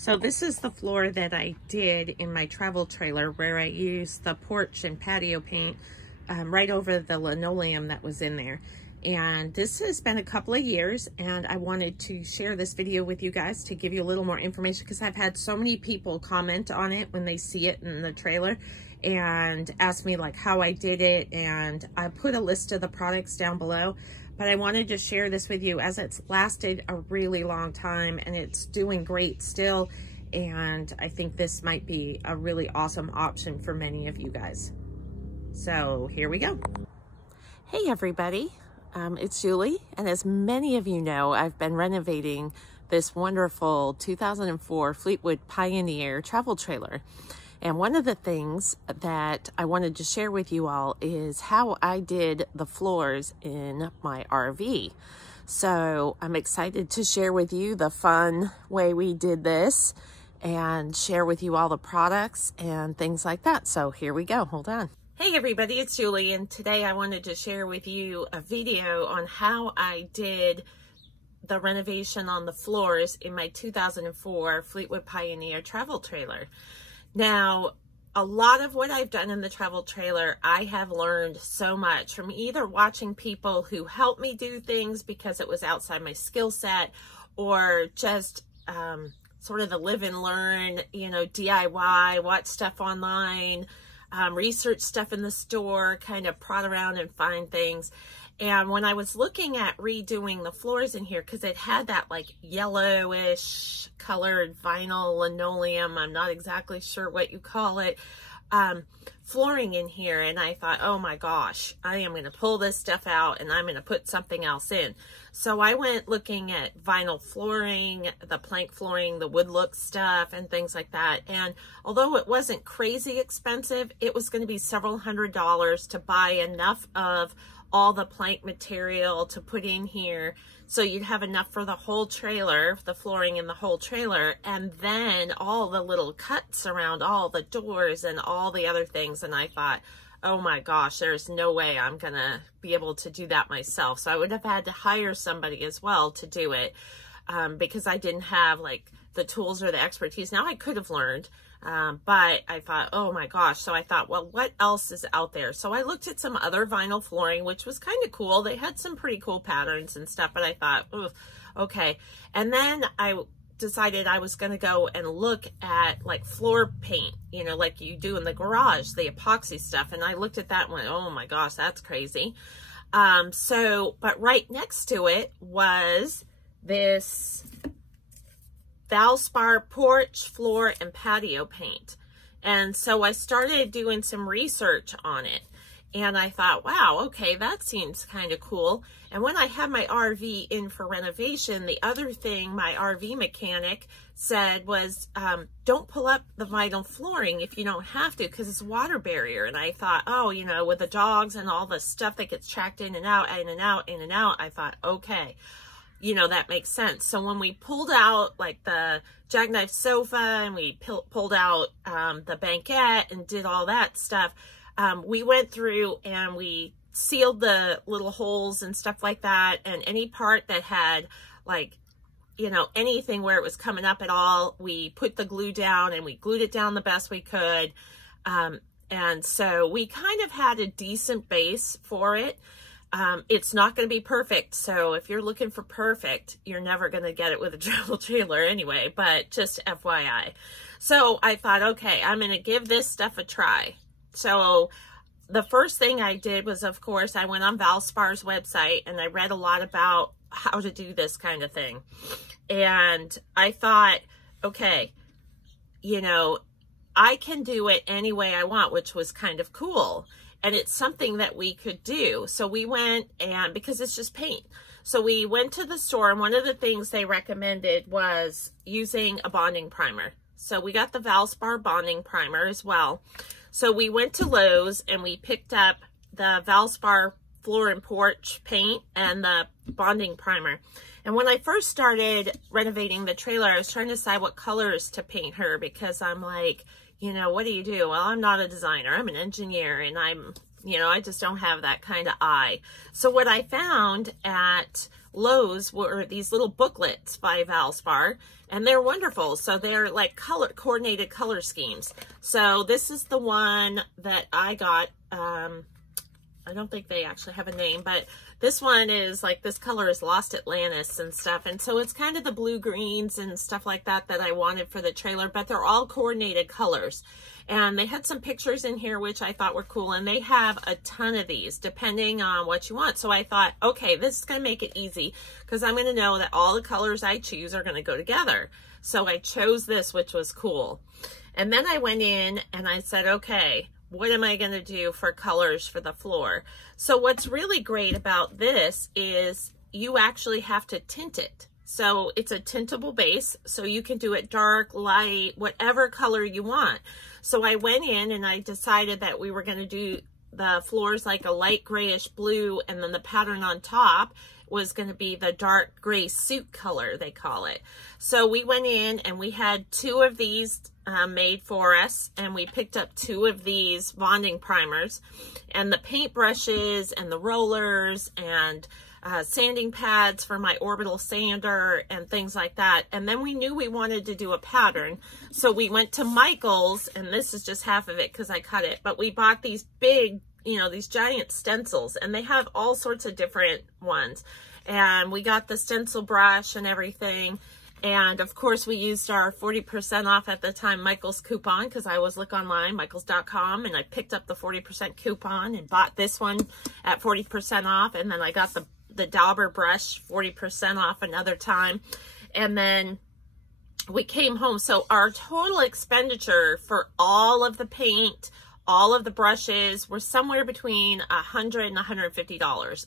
So this is the floor that I did in my travel trailer where I used the porch and patio paint right over the linoleum that was in there. And this has been a couple of years, and I wanted to share this video with you guys to give you a little more information because I've had so many people comment on it when they see it in the trailer and ask me like how I did it, and I put a list of the products down below. But I wanted to share this with you as it's lasted a really long time and it's doing great still. And I think this might be a really awesome option for many of you guys. So here we go. Hey everybody, it's Julie. And as many of you know, I've been renovating this wonderful 2004 Fleetwood Pioneer travel trailer. And one of the things that I wanted to share with you all is how I did the floors in my RV. So I'm excited to share with you the fun way we did this and share with you all the products and things like that. So here we go. Hold on. Hey everybody, it's Julie, and today I wanted to share with you a video on how I did the renovation on the floors in my 2004 Fleetwood Pioneer travel trailer. Now, a lot of what I've done in the travel trailer, I have learned so much from either watching people who helped me do things because it was outside my skill set, or just sort of the live and learn, you know, DIY, watch stuff online, research stuff in the store, kind of prod around and find things. And when I was looking at redoing the floors in here, because it had that like yellowish colored vinyl linoleum, I'm not exactly sure what you call it, flooring in here. And I thought, oh my gosh, I am going to pull this stuff out and I'm going to put something else in. So I went looking at vinyl flooring, the plank flooring, the wood look stuff and things like that. And although it wasn't crazy expensive, it was going to be several $100s to buy enough of all the plank material to put in here so you'd have enough for the whole trailer, the flooring in the whole trailer, and then all the little cuts around all the doors and all the other things. And I thought, oh my gosh, there's no way I'm gonna be able to do that myself. So I would have had to hire somebody as well to do it because I didn't have like the tools or the expertise. Now I could have learned, but I thought, oh my gosh. So I thought, well, what else is out there? So I looked at some other vinyl flooring, which was kind of cool. They had some pretty cool patterns and stuff, but I thought, okay. And then I decided I was going to go and look at like floor paint, you know, like you do in the garage, the epoxy stuff. And I looked at that and went, oh my gosh, that's crazy. But right next to it was this Valspar porch, floor, and patio paint. And so I started doing some research on it. And I thought, wow, okay, that seems kind of cool. And when I had my RV in for renovation, the other thing my RV mechanic said was, don't pull up the vinyl flooring if you don't have to, because it's water barrier. And I thought, oh, you know, with the dogs and all the stuff that gets tracked in and out, in and out, in and out, I thought, okay, you know, that makes sense. So when we pulled out like the jackknife sofa and we pulled out the banquette and did all that stuff, we went through and we sealed the little holes and stuff like that. And any part that had like, you know, anything where it was coming up at all, we put the glue down and we glued it down the best we could. And so we kind of had a decent base for it. It's not going to be perfect. So if you're looking for perfect, you're never going to get it with a travel trailer anyway, but just FYI. So I thought, okay, I'm going to give this stuff a try. So the first thing I did was, of course, I went on Valspar's website and I read a lot about how to do this kind of thing. And I thought, okay, you know, I can do it any way I want, which was kind of cool. And it's something that we could do. So we went, and because it's just paint. So we went to the store, and one of the things they recommended was using a bonding primer. So we got the Valspar bonding primer as well. So we went to Lowe's and we picked up the Valspar floor and porch paint and the bonding primer. And when I first started renovating the trailer, I was trying to decide what colors to paint her, because I'm like, you know, what do you do? Well, I'm not a designer, I'm an engineer, and I'm, You know, I just don't have that kind of eye. So what I found at Lowe's were these little booklets by Valspar, and they're wonderful. So they're like coordinated color schemes. So this is the one that I got. I don't think they actually have a name, but this one is like, this color is Lost Atlantis and stuff. And so it's kind of the blue greens and stuff like that that I wanted for the trailer, but they're all coordinated colors. And they had some pictures in here, which I thought were cool. And they have a ton of these depending on what you want. So I thought, okay, this is going to make it easy because I'm going to know that all the colors I choose are going to go together. So I chose this, which was cool. And then I went in and I said, okay, what am I going to do for colors for the floor? So what's really great about this is you actually have to tint it. So it's a tintable base, so you can do it dark, light, whatever color you want. So I went in and I decided that we were going to do the floors like a light grayish blue, and then the pattern on top was going to be the dark gray suit color, they call it. So we went in and we had 2 of these made for us, and we picked up 2 of these bonding primers, and the paint brushes and the rollers and sanding pads for my orbital sander and things like that. And then we knew we wanted to do a pattern, so we went to Michael's, and this is just half of it because I cut it, but we bought these big, you know, these giant stencils, and they have all sorts of different ones. And we got the stencil brush and everything. And of course we used our 40% off at the time Michael's coupon, because I always look online, michaels.com, and I picked up the 40% coupon and bought this one at 40% off. And then I got the dauber brush 40% off another time. And then we came home. So our total expenditure for all of the paint, all of the brushes, were somewhere between $100 and $150.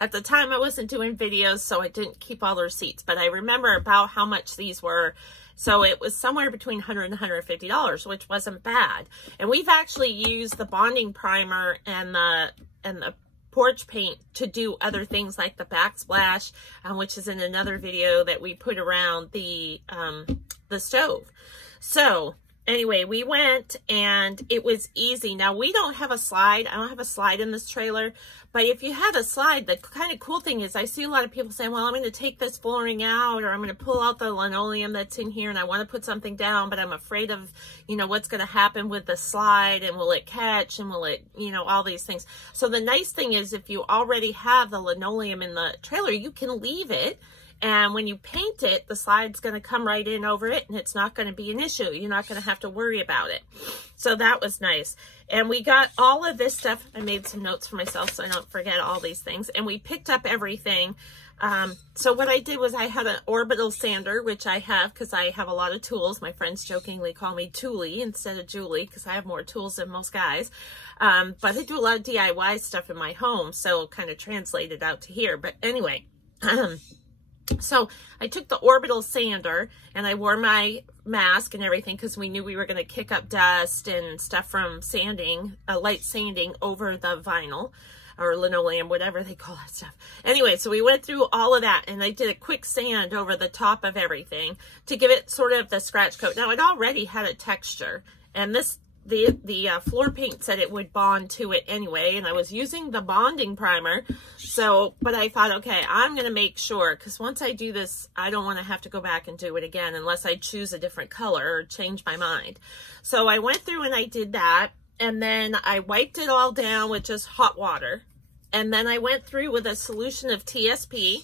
At the time, I wasn't doing videos, so I didn't keep all the receipts, but I remember about how much these were. So it was somewhere between $100 and $150, which wasn't bad. And we've actually used the bonding primer and the porch paint to do other things like the backsplash, which is in another video that we put around the stove. So anyway, we went and it was easy. Now, we don't have a slide. I don't have a slide in this trailer. But if you had a slide, the kind of cool thing is I see a lot of people saying, well, I'm going to take this flooring out, or I'm going to pull out the linoleum that's in here and I want to put something down, but I'm afraid of, you know, what's going to happen with the slide, and will it catch, and will it, you know, all these things. So the nice thing is if you already have the linoleum in the trailer, you can leave it. And when you paint it, the slide's going to come right in over it, and it's not going to be an issue. You're not going to have to worry about it. So that was nice. And we got all of this stuff. I made some notes for myself so I don't forget all these things. And we picked up everything. So what I did was I had an orbital sander, which I have because I have a lot of tools. My friends jokingly call me Toolie instead of Julie because I have more tools than most guys. But I do a lot of DIY stuff in my home, so kind of translated out to here. But anyway, so I took the orbital sander and I wore my mask and everything because we knew we were going to kick up dust and stuff from sanding, light sanding over the vinyl or linoleum, whatever they call that stuff. Anyway, so we went through all of that and I did a quick sand over the top of everything to give it sort of the scratch coat. Now, it already had a texture, and the floor paint said it would bond to it anyway, and I was using the bonding primer. So, but I thought, okay, I'm going to make sure, because once I do this, I don't want to have to go back and do it again unless I choose a different color or change my mind. So I went through and I did that, and then I wiped it all down with just hot water. And then I went through with a solution of TSP.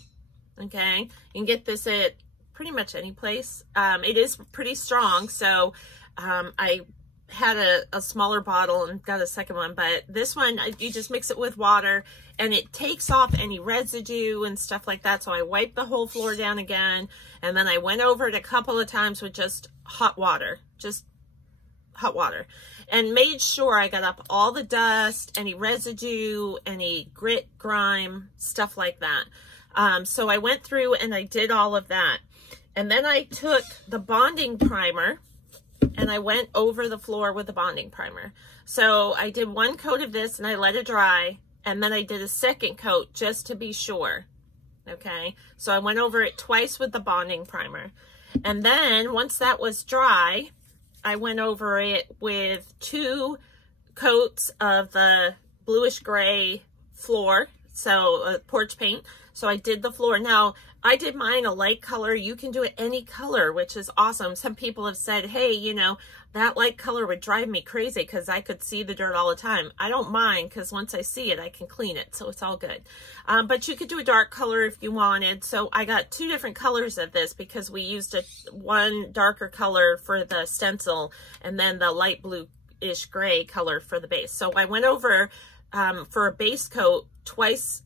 Okay, you can get this at pretty much any place. It is pretty strong, so I had a smaller bottle and got a second one, but this one, you just mix it with water and it takes off any residue and stuff like that. So I wiped the whole floor down again, and then I went over it a couple of times with just hot water, and made sure I got up all the dust, any residue, any grit, grime, stuff like that. So I went through and I did all of that. And then I took the bonding primer and I went over the floor with the bonding primer. So I did one coat of this and I let it dry, and then I did a second coat just to be sure. Okay, so I went over it twice with the bonding primer. And then once that was dry, I went over it with 2 coats of the bluish gray floor, so porch paint. So I did the floor. Now, I did mine a light color. You can do it any color, which is awesome. Some people have said, hey, you know, that light color would drive me crazy because I could see the dirt all the time. I don't mind because once I see it, I can clean it. So it's all good. But you could do a dark color if you wanted. So I got 2 different colors of this because we used one darker color for the stencil and then the light blue-ish gray color for the base. So I went over for a base coat twice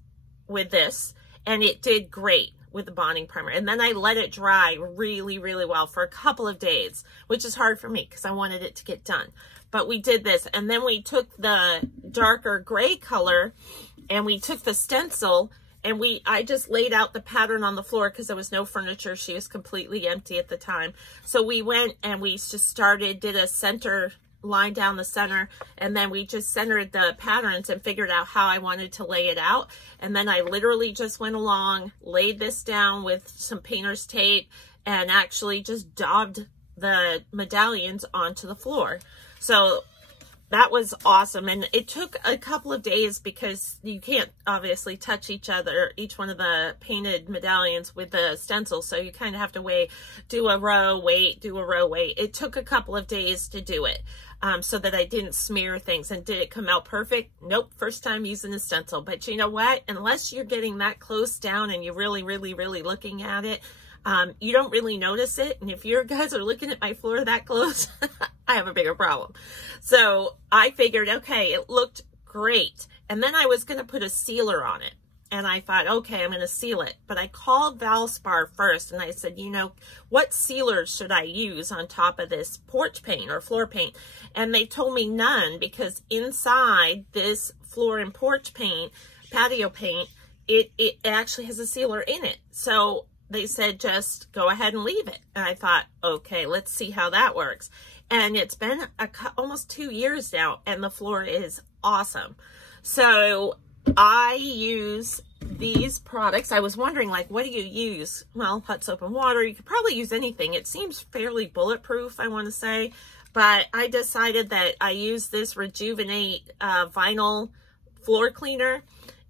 with this, and it did great with the bonding primer. And then I let it dry really, really well for a couple of days, which is hard for me because I wanted it to get done. But we did this, and then we took the darker gray color and we took the stencil and I just laid out the pattern on the floor because there was no furniture. She was completely empty at the time. So we went and we just did a center line down the center, and then we just centered the patterns and figured out how I wanted to lay it out. And then I literally just went along, laid this down with some painter's tape, and actually just daubed the medallions onto the floor. So that was awesome. And it took a couple of days because you can't obviously touch each one of the painted medallions with the stencil. So you kind of have to do a row, wait, do a row, wait. It took a couple of days to do it. So that I didn't smear things. And did it come out perfect? Nope. First time using a stencil. But you know what? Unless you're getting that close down and you're really, really, really looking at it, you don't really notice it. And if you guys are looking at my floor that close, I have a bigger problem. So I figured, okay, it looked great. And then I was going to put a sealer on it. And I thought, okay, I'm going to seal it. But I called Valspar first and I said, you know, what sealers should I use on top of this porch paint or floor paint? And they told me none, because inside this floor and porch paint, patio paint, it actually has a sealer in it. So they said, just go ahead and leave it. And I thought, okay, let's see how that works. And it's been almost 2 years now, and the floor is awesome. So I use these products. I was wondering, like, what do you use? Well, hot soap and water. You could probably use anything. It seems fairly bulletproof, I want to say. But I decided that I use this Rejuvenate vinyl floor cleaner.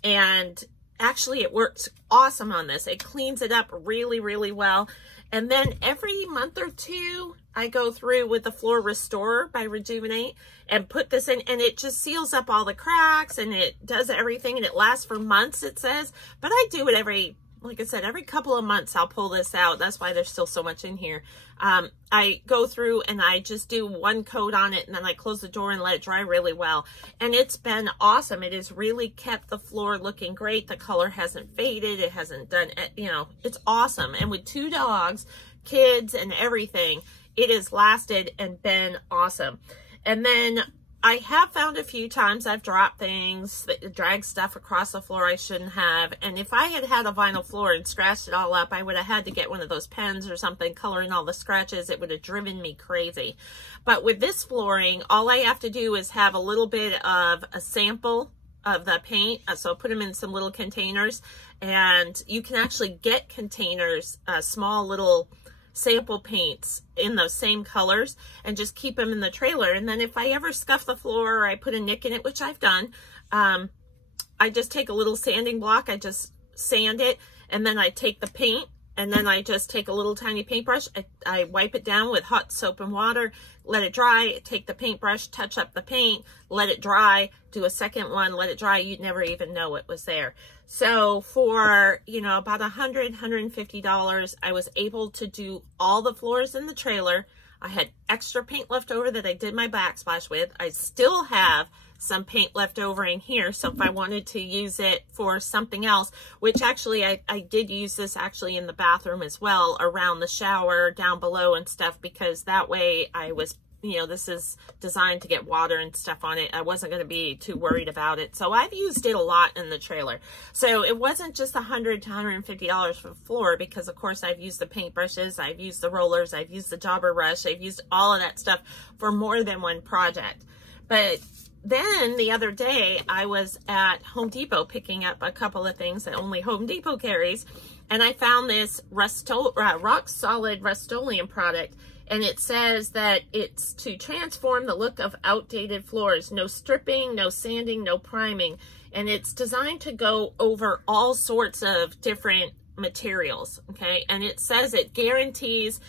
And actually, it works awesome on this. It cleans it up really, really well. And then every month or two, I go through with the Floor Restorer by Rejuvenate and put this in, and it just seals up all the cracks, and it does everything, and it lasts for months, it says. But I do it like I said, every couple of months I'll pull this out. That's why there's still so much in here. I go through and I just do one coat on it, and then I close the door and let it dry really well. And it's been awesome. It has really kept the floor looking great. The color hasn't faded. It hasn't done, you know, it's awesome. And with 2 dogs, kids, and everything, it has lasted and been awesome. And then I have found a few times I've dropped things, that drag stuff across the floor I shouldn't have. And if I had had a vinyl floor and scratched it all up, I would have had to get one of those pens or something coloring all the scratches. It would have driven me crazy. But with this flooring, all I have to do is have a little bit of a sample of the paint. So put them in some little containers, and you can actually get containers, small little sample paints in those same colors, and just keep them in the trailer. And then if I ever scuff the floor or I put a nick in it, which I've done, I just take a little sanding block, I just sand it, and then I take the paint, and then I just take a little tiny paintbrush, I wipe it down with hot soap and water, let it dry, take the paintbrush, touch up the paint, let it dry, do a second one, let it dry. You'd never even know it was there. So for, you know, about $100, $150, I was able to do all the floors in the trailer. I had extra paint left over that I did my backsplash with. I still have some paint left over in here, so if I wanted to use it for something else, which actually I did use this actually in the bathroom as well, around the shower, down below and stuff, because that way I was, you know, this is designed to get water and stuff on it. I wasn't going to be too worried about it. So I've used it a lot in the trailer. So it wasn't just $100 to $150 for the floor, because of course I've used the paintbrushes, I've used the rollers, I've used the jobber brush, I've used all of that stuff for more than one project. But then the other day I was at Home Depot picking up a couple of things that only Home Depot carries, and I found this rock solid Rust-Oleum product. And it says that it's to transform the look of outdated floors. No stripping, no sanding, no priming. And it's designed to go over all sorts of different materials, okay? And it says it guarantees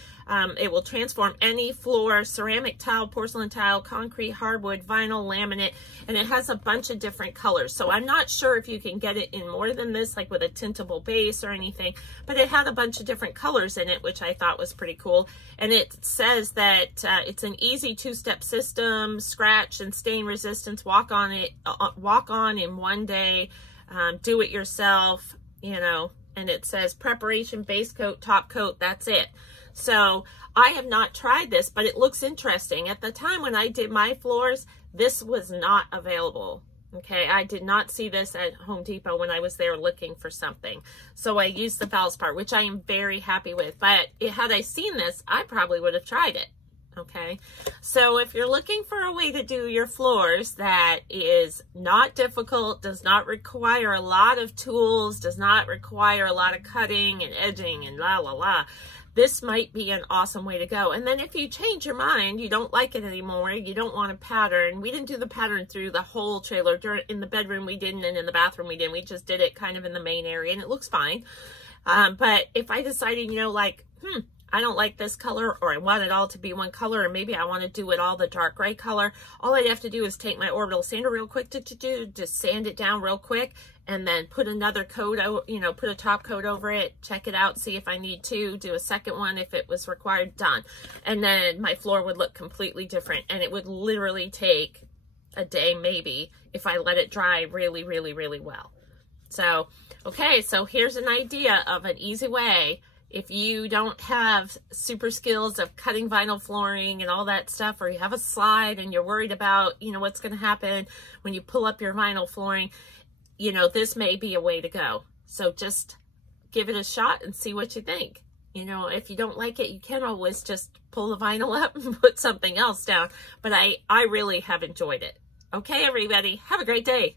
it will transform any floor, ceramic tile, porcelain tile, concrete, hardwood, vinyl, laminate, and it has a bunch of different colors. So I'm not sure if you can get it in more than this, like with a tintable base or anything, but it had a bunch of different colors in it, which I thought was pretty cool. And it says that it's an easy two-step system, scratch and stain resistance, walk on in one day, do it yourself, you know, and it says preparation, base coat, top coat, that's it. So I have not tried this, but it looks interesting. At the time when I did my floors, this was not available. Okay, I did not see this at Home Depot when I was there looking for something. So I used the Valspar, which I am very happy with. But had I seen this, I probably would have tried it. Okay, so if you're looking for a way to do your floors that is not difficult, does not require a lot of tools, does not require a lot of cutting and edging and la la la, this might be an awesome way to go. And then if you change your mind, you don't like it anymore, you don't want a pattern. We didn't do the pattern through the whole trailer. In the bedroom we didn't, and in the bathroom we didn't. We just did it kind of in the main area, and it looks fine. But if I decided, you know, like, I don't like this color, or I want it all to be one color, or maybe I want to do it all the dark gray color, all I'd have to do is take my orbital sander real quick, just sand it down real quick, and then put another coat, you know, put a top coat over it, check it out, see if I need to, do a second one if it was required, done. And then my floor would look completely different, and it would literally take a day maybe if I let it dry really, really, really well. So, okay, so here's an idea of an easy way. If you don't have super skills of cutting vinyl flooring and all that stuff, or you have a slide and you're worried about, you know, what's going to happen when you pull up your vinyl flooring, you know, this may be a way to go. So just give it a shot and see what you think. You know, if you don't like it, you can always just pull the vinyl up and put something else down. But I really have enjoyed it. Okay, everybody, have a great day.